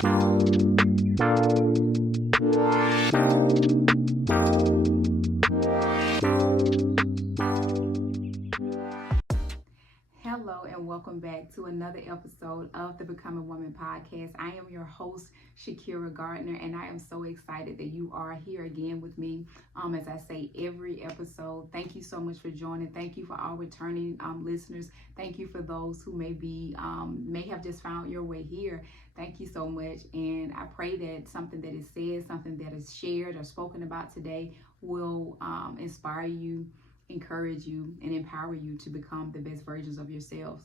Hello and welcome back to another episode of the Becoming Woman podcast. I am your host, Shakira Gardner, and I am so excited that you are here again with me. As I say every episode, thank you so much for joining. Thank you for all returning listeners. Thank you for those who may have just found your way here. Thank you so much, and I pray that something that is said, something that is shared or spoken about today will inspire you, encourage you, and empower you to become the best versions of yourselves.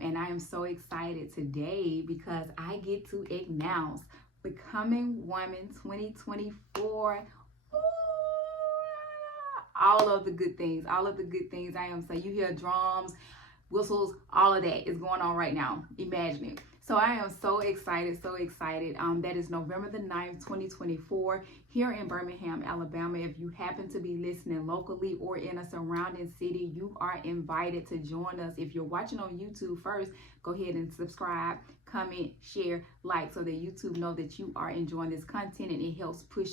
And I am so excited today because I get to announce Becoming Woman 2024. Ooh, all of the good things. I am saying, you hear drums, whistles, all of that is going on right now. Imagine it. So I am so excited. That is November the 9th, 2024, here in Birmingham, Alabama. If you happen to be listening locally or in a surrounding city, you are invited to join us. If you're watching on YouTube first, go ahead and subscribe, comment, share, like, so that YouTube know that you are enjoying this content, and it helps push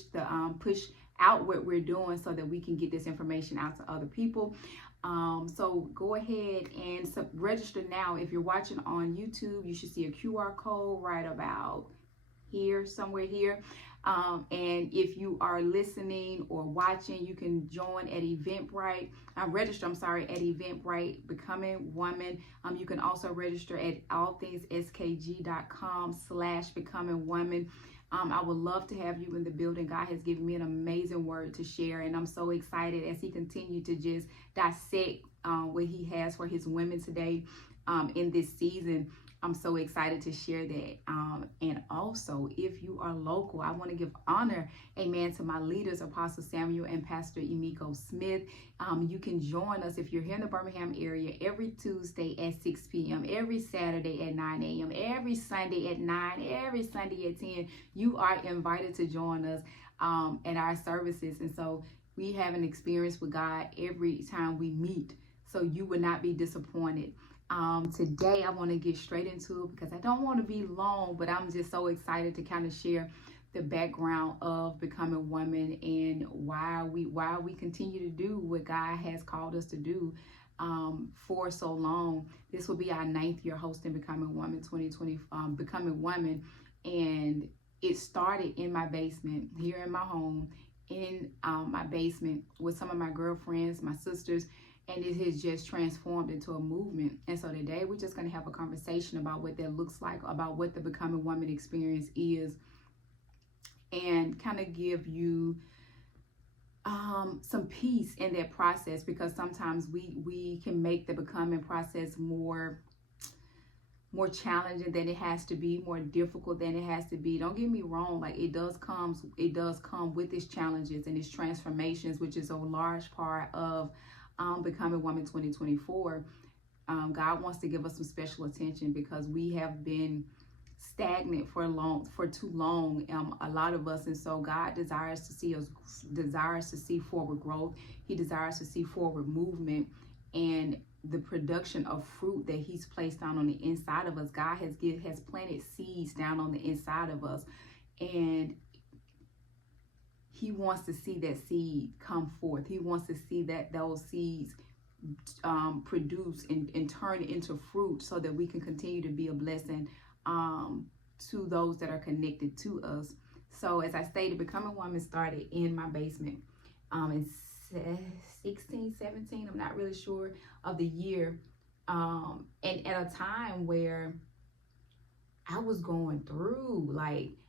out what we're doing so that we can get this information out to other people. So go ahead and register now. If you're watching on YouTube, you should see a QR code right about here, somewhere here. And if you are listening or watching, you can join at Eventbrite. Register at Eventbrite, Becoming Woman. You can also register at allthingskg.com/becoming woman. I would love to have you in the building. God has given me an amazing word to share, and I'm so excited as he continues to just dissect what he has for his women today in this season. I'm so excited to share that. And also, if you are local, I want to give honor, amen, to my leaders, Apostle Samuel and Pastor Emiko Smith. You can join us if you're here in the Birmingham area every Tuesday at 6 p.m., every Saturday at 9 a.m., every Sunday at 9, every Sunday at 10. You are invited to join us at our services. And so we have an experience with God every time we meet. So you will not be disappointed. Today I want to get straight into it because I don't want to be long, but I'm just so excited to kind of share the background of Becoming Woman and why we continue to do what God has called us to do for so long. This will be our 9th year hosting Becoming Woman 2020, Becoming Woman, and it started in my basement here in my home, in my basement with some of my girlfriends, my sisters. And it has just transformed into a movement. And so today we're just going to have a conversation about what that looks like, about what the Becoming Woman experience is, and kind of give you some peace in that process, because sometimes we can make the becoming process more challenging than it has to be, more difficult than it has to be. Don't get me wrong, like it does come with its challenges and its transformations, which is a large part of Becoming Woman 2024. God wants to give us some special attention because we have been stagnant for too long, a lot of us. And so God desires to see forward growth. He desires to see forward movement and the production of fruit that he's placed down on the inside of us. God has planted seeds down on the inside of us, and he wants to see that seed come forth. He wants to see that those seeds produce and turn into fruit so that we can continue to be a blessing to those that are connected to us. So as I stated, Becoming Woman started in my basement in 16, 17, I'm not really sure of the year. And at a time where I was going through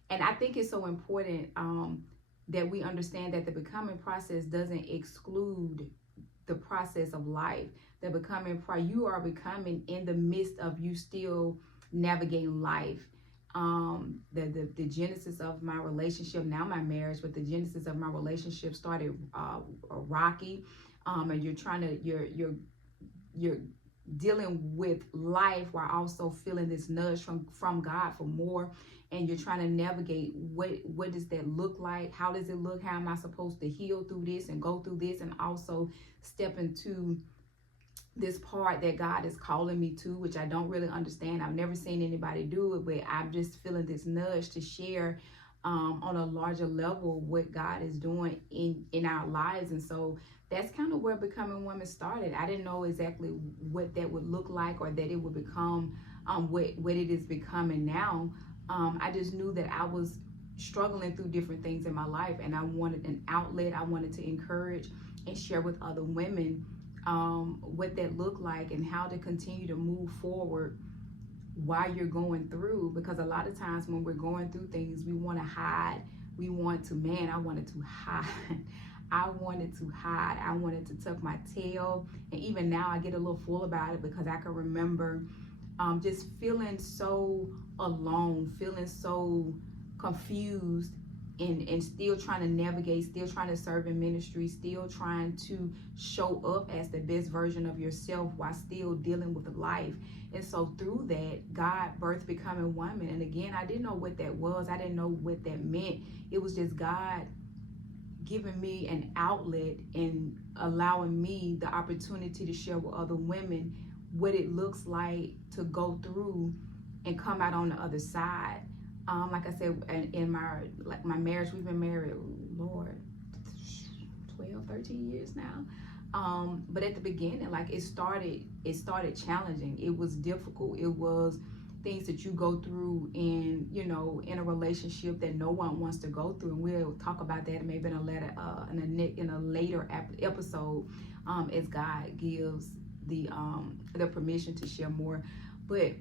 and I think it's so important that we understand that the becoming process doesn't exclude the process of life. You are becoming in the midst of you still navigating life. The genesis of my relationship, now my marriage, but the genesis of my relationship started rocky. And you're dealing with life while also feeling this nudge from God for more. And you're trying to navigate what does that look like? How does it look? How am I supposed to heal through this and go through this, and also step into this part that God is calling me to, which I don't really understand. I've never seen anybody do it, but I'm just feeling this nudge to share on a larger level what God is doing in our lives. And so that's kind of where Becoming Woman started. I didn't know exactly what that would look like, or that it would become what it is becoming now. I just knew that I was struggling through different things in my life, and I wanted an outlet. I wanted to encourage and share with other women what that looked like, and how to continue to move forward while you're going through. Because a lot of times when we're going through things, we want to hide. We want to, man, I wanted to hide. I wanted to hide. I wanted to tuck my tail. And even now I get a little full about it, because I can remember just feeling so alone, feeling so confused, and still trying to navigate, still trying to serve in ministry, still trying to show up as the best version of yourself while still dealing with life. And so through that, God birthed Becoming Woman. And again, I didn't know what that was. I didn't know what that meant. It was just God giving me an outlet and allowing me the opportunity to share with other women what it looks like to go through and come out on the other side. Like I said, in my marriage, we've been married, Lord, 12, 13 years now. But at the beginning, like it started challenging. It was difficult. It was things that you go through in a relationship that no one wants to go through. And we'll talk about that maybe in a later episode, as God gives the permission to share more. But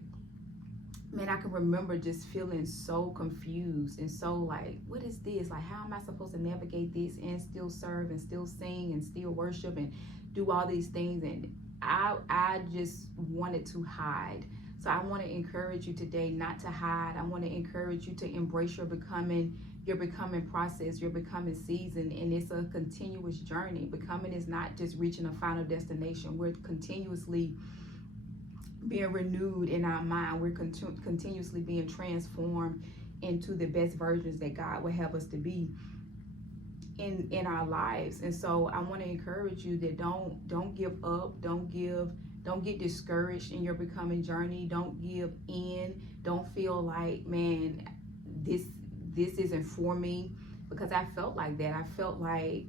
man, I can remember just feeling so confused and so like, what is this? Like, how am I supposed to navigate this and still serve and still sing and still worship and do all these things? And I just wanted to hide. So I want to encourage you today not to hide. I want to encourage you to embrace your becoming process, your becoming season. And it's a continuous journey. Becoming is not just reaching a final destination. We're continuously being renewed in our mind. We're continuously being transformed into the best versions that God will have us to be in our lives. And so I want to encourage you that don't give up, don't get discouraged in your becoming journey. Don't give in. Don't feel like, man, this isn't for me, because I felt like that. I felt like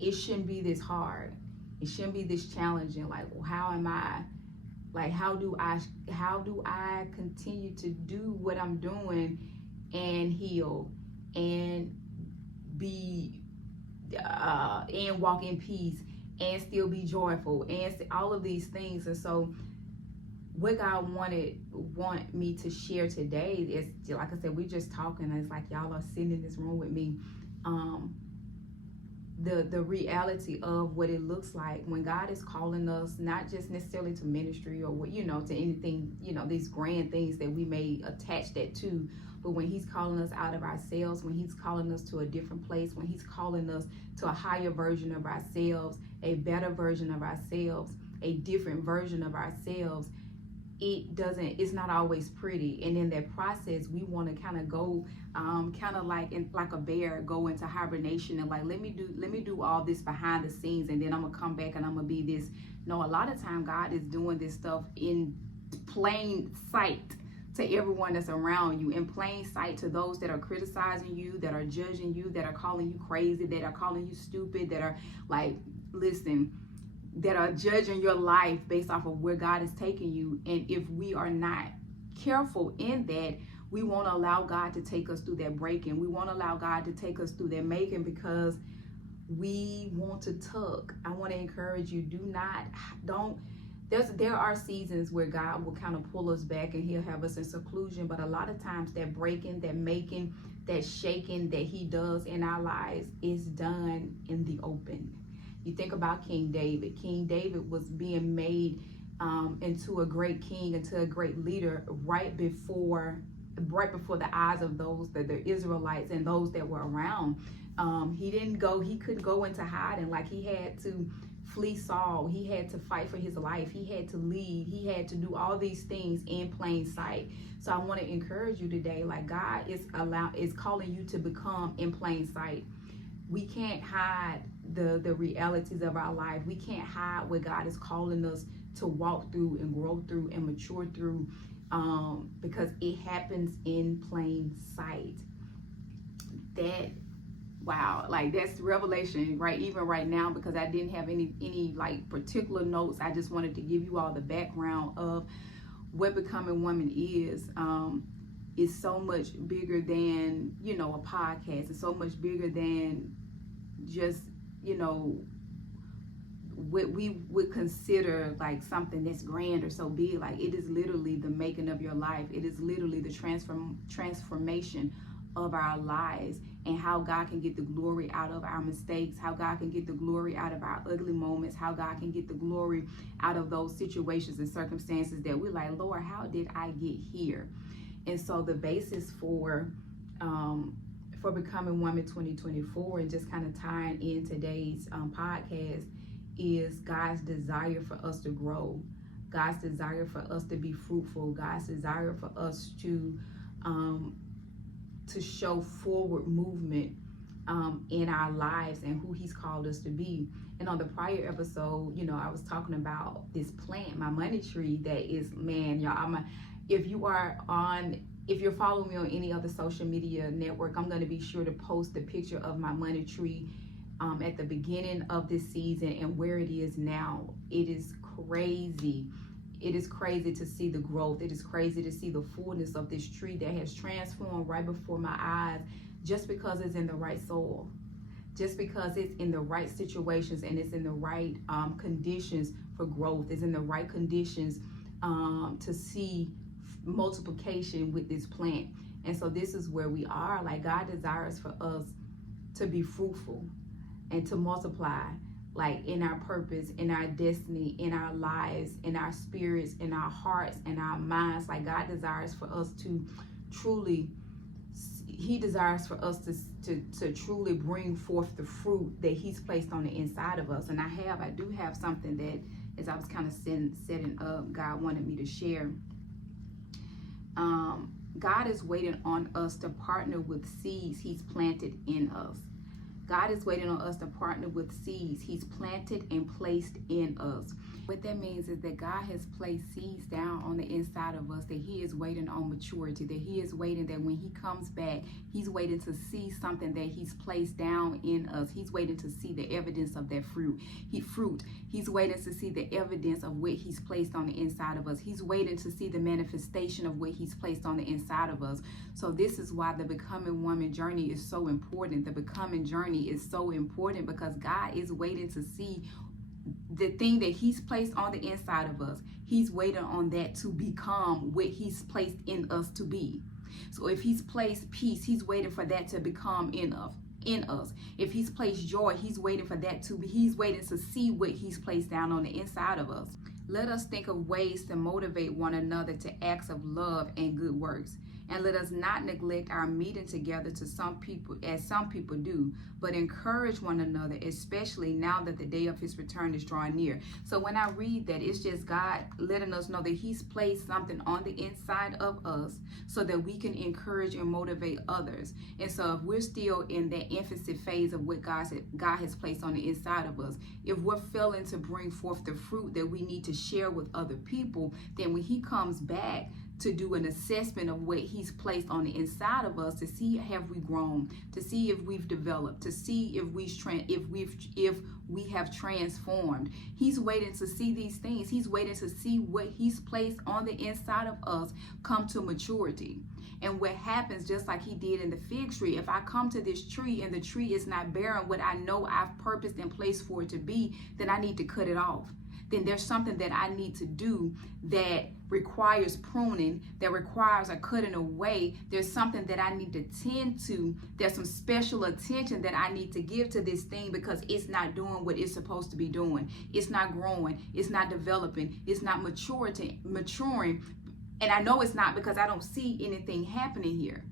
it shouldn't be this hard. It shouldn't be this challenging. Like, well, how do I continue to do what I'm doing and heal and be and walk in peace and still be joyful and all of these things? And so what God want me to share today is, like I said, we just talking, and it's like y'all are sitting in this room with me. The reality of what it looks like when God is calling us, not just necessarily to ministry or to anything, these grand things that we may attach that to, but when he's calling us out of ourselves, when he's calling us to a different place, when he's calling us to a higher version of ourselves, a better version of ourselves, a different version of ourselves, it's not always pretty. And in that process, we want to kind of go like a bear, go into hibernation and like, let me do all this behind the scenes, and then I'm gonna come back and I'm gonna be this. No, a lot of time God is doing this stuff in plain sight to everyone that's around you, in plain sight to those that are criticizing you, that are judging you, that are calling you crazy, that are calling you stupid, that are like, listen, that are judging your life based off of where God is taking you. And if we are not careful in that, we won't allow God to take us through that breaking. We won't allow God to take us through that making, because we want to tuck. I want to encourage you, there are seasons where God will kind of pull us back and he'll have us in seclusion. But a lot of times that breaking, that making, that shaking that he does in our lives is done in the open. You think about King David. King David was being made into a great king, into a great leader right before the eyes of those that the Israelites and those that were around. He couldn't go into hiding. Like, he had to flee Saul. He had to fight for his life. He had to lead. He had to do all these things in plain sight. So I want to encourage you today, like, God is calling you to become in plain sight. We can't hide the realities of our life. We can't hide what God is calling us to walk through and grow through and mature through, because it happens in plain sight. That, wow, like that's revelation, right? Even right now, because I didn't have any like particular notes. I just wanted to give you all the background of what Becoming Woman is. Is so much bigger than, you know, a podcast. It's so much bigger than just, you know, what we would consider like something that's grand or so big. Like, it is literally the making of your life. It is literally the transformation of our lives, and how God can get the glory out of our mistakes, how God can get the glory out of our ugly moments, how God can get the glory out of those situations and circumstances that we're like, Lord, how did I get here? And so the basis for Becoming Woman 2024, and just kind of tying in today's podcast, is God's desire for us to grow, God's desire for us to be fruitful, God's desire for us to show forward movement in our lives and who He's called us to be. And on the prior episode, you know, I was talking about this plant, my money tree, that is, man, y'all, if you're following me on any other social media network, I'm going to be sure to post the picture of my money tree at the beginning of this season and where it is now. It is crazy. It is crazy to see the growth. It is crazy to see the fullness of this tree that has transformed right before my eyes, just because it's in the right soil, just because it's in the right situations, and it's in the right conditions for growth. It's in the right conditions to see multiplication with this plant. And so this is where we are. Like, God desires for us to be fruitful and to multiply, like in our purpose, in our destiny, in our lives, in our spirits, in our hearts, and our minds. Like, God desires for us to truly, He desires for us to truly bring forth the fruit that He's placed on the inside of us. And I do have something that, as I was kind of setting up, God wanted me to share. God is waiting on us to partner with seeds He's planted in us. God is waiting on us to partner with seeds He's planted and placed in us. What that means is that God has placed seeds down on the inside of us, that He is waiting on maturity, that He is waiting, that when He comes back, He's waiting to see something that He's placed down in us. He's waiting to see the evidence of that fruit. He's waiting to see the evidence of what He's placed on the inside of us. He's waiting to see the manifestation of what He's placed on the inside of us. So this is why the Becoming Woman journey is so important. The Becoming journey is so important because God is waiting to see the thing that He's placed on the inside of us. He's waiting on that to become what He's placed in us to be. So if He's placed peace, He's waiting for that to become in us. If He's placed joy, He's waiting for that to be. He's waiting to see what He's placed down on the inside of us. Let us think of ways to motivate one another to acts of love and good works. And let us not neglect our meeting together as some people do, but encourage one another, especially now that the day of His return is drawing near. So when I read that, it's just God letting us know that He's placed something on the inside of us so that we can encourage and motivate others. And so if we're still in that infancy phase of what God has placed on the inside of us, if we're failing to bring forth the fruit that we need to share with other people, then when He comes back to do an assessment of what He's placed on the inside of us, to see have we grown, to see if we've developed, to see if we have transformed. He's waiting to see these things. He's waiting to see what He's placed on the inside of us come to maturity. And what happens, just like He did in the fig tree, if I come to this tree and the tree is not bearing what I know I've purposed and placed for it to be, then I need to cut it off. Then there's something that I need to do that requires pruning, that requires a cutting away. There's something that I need to tend to. There's some special attention that I need to give to this thing because it's not doing what it's supposed to be doing. It's not growing. It's not developing. It's not maturing. And I know it's not because I don't see anything happening here.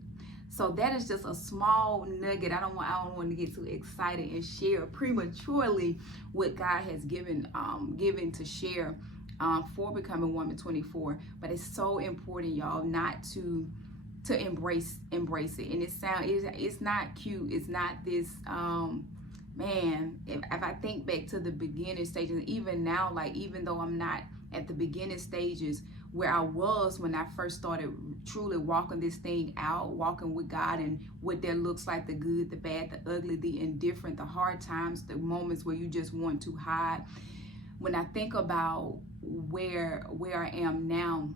So that is just a small nugget. I don't want to get too excited and share prematurely what God has given to share for Becoming Woman 24. But it's so important, y'all, not to embrace it. And it's not cute. It's not this man. If I think back to the beginning stages, even now, like even though I'm not at the beginning stages where I was when I first started truly walking this thing out, walking with God, and what that looks like, the good, the bad, the ugly, the indifferent, the hard times, the moments where you just want to hide. When I think about where I am now,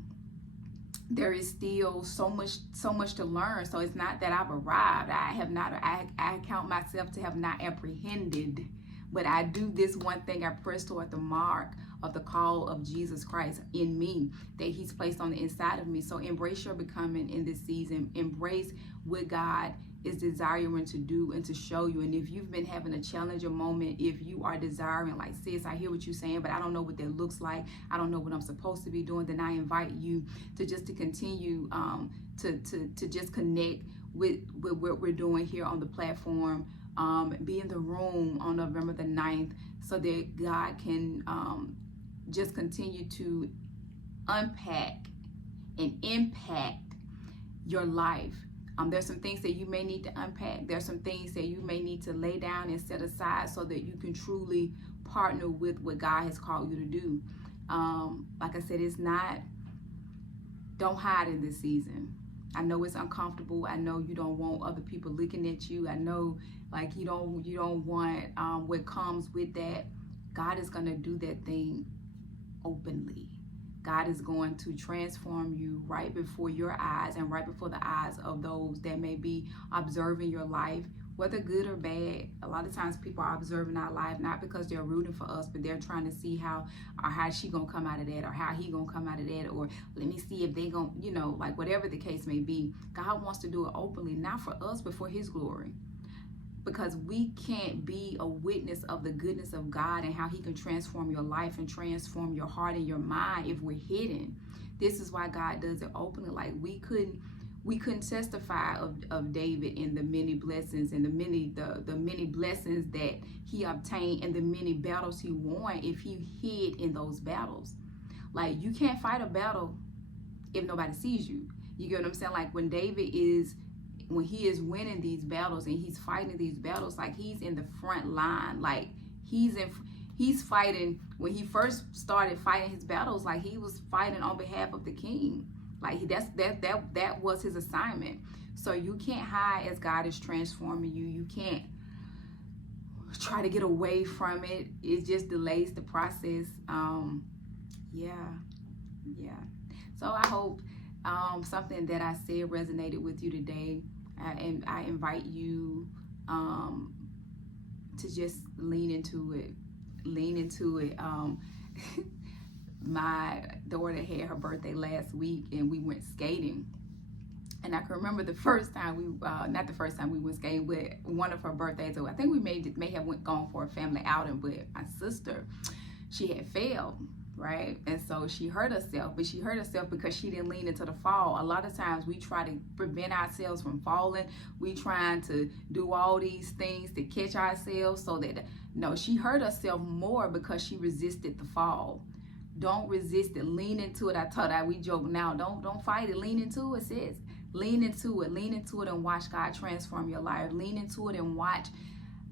there is still so much to learn. So it's not that I've arrived. I count myself to have not apprehended, but I do this one thing: I press toward the mark of the call of Jesus Christ in me, that he's placed on the inside of me. So embrace your becoming in this season. Embrace what God is desiring to do and to show you. And if you've been having a challenging moment, if you are desiring, like, sis, I hear what you're saying, but I don't know what that looks like, I don't know what I'm supposed to be doing, then I invite you to continue to just connect with what we're doing here on the platform. Be in the room on November the 9th, so that God can just continue to unpack and impact your life. There's some things that you may need to unpack. There's some things that you may need to lay down and set aside so that you can truly partner with what God has called you to do. Like I said, don't hide in this season. I know it's uncomfortable. I know you don't want other people looking at you. I know, like, you don't want what comes with that. God is going to do that thing openly. God is going to transform you right before your eyes and right before the eyes of those that may be observing your life, whether good or bad. A lot of times people are observing our life not because they're rooting for us, but they're trying to see how she gonna come out of that, or how he gonna come out of that, or let me see if they gonna, like, whatever the case may be. God wants to do it openly, not for us, but for his glory. Because we can't be a witness of the goodness of God and how he can transform your life and transform your heart and your mind if we're hidden. This is why God does it openly. Like, we couldn't testify of David and the many blessings and the many blessings that he obtained and the many battles he won if he hid in those battles. Like, you can't fight a battle if nobody sees you. You get what I'm saying? Like, when he is winning these battles and he's fighting these battles, like, he's in the front line. Like, he's fighting. When he first started fighting his battles, like, he was fighting on behalf of the king. Like, that was his assignment. So you can't hide as God is transforming you. You can't try to get away from it. It just delays the process. Yeah. So I hope something that I said resonated with you today. And I invite you to just lean into it. My daughter had her birthday last week, and we went skating. And I can remember the first time not the first time we went skating, but one of her birthdays. So I think we may have gone for a family outing, but my sister, she had failed. Right? And so she hurt herself, but she hurt herself because she didn't lean into the fall. A lot of times we try to prevent ourselves from falling. We trying to do all these things to catch ourselves so that, no, she hurt herself more because she resisted the fall. Don't resist it. Lean into it. I told her, we joke now, don't fight it. Lean into it, sis. Lean into it and watch God transform your life. Lean into it and watch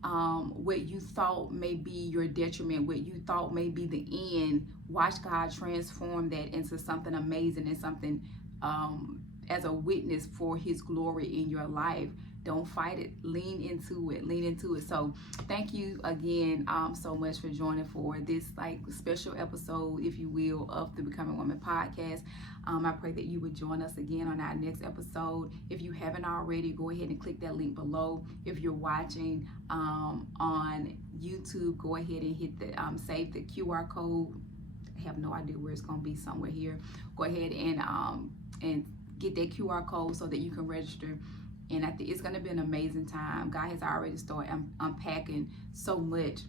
what you thought may be your detriment, what you thought may be the end. Watch God transform that into something amazing and something as a witness for his glory in your life. Don't fight it. Lean into it. So thank you again so much for joining for this, like, special episode, if you will, of the Becoming Woman podcast. I pray that you would join us again on our next episode. If you haven't already, go ahead and click that link below. If you're watching on YouTube, go ahead and hit the save the QR code. I have no idea where it's going to be, somewhere here. Go ahead and get that QR code so that you can register. And I think it's going to be an amazing time. God has already started unpacking so much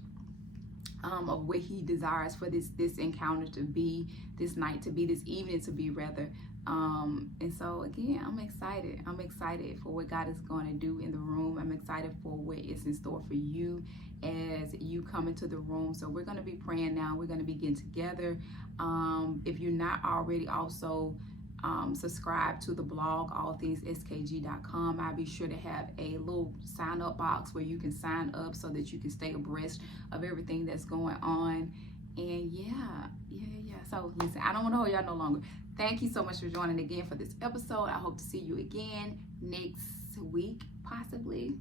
of what he desires for this encounter to be, this night to be, this evening to be, rather. And so, again, I'm excited. I'm excited for what God is going to do in the room. I'm excited for what is in store for you as you come into the room. So we're going to be praying now. We're going to begin together. If you're not already also subscribe to the blog, allthingskg.com. I'll be sure to have a little sign up box where you can sign up so that you can stay abreast of everything that's going on. And yeah. So listen, I don't want to hold y'all no longer. Thank you so much for joining again for this episode. I hope to see you again next week, possibly.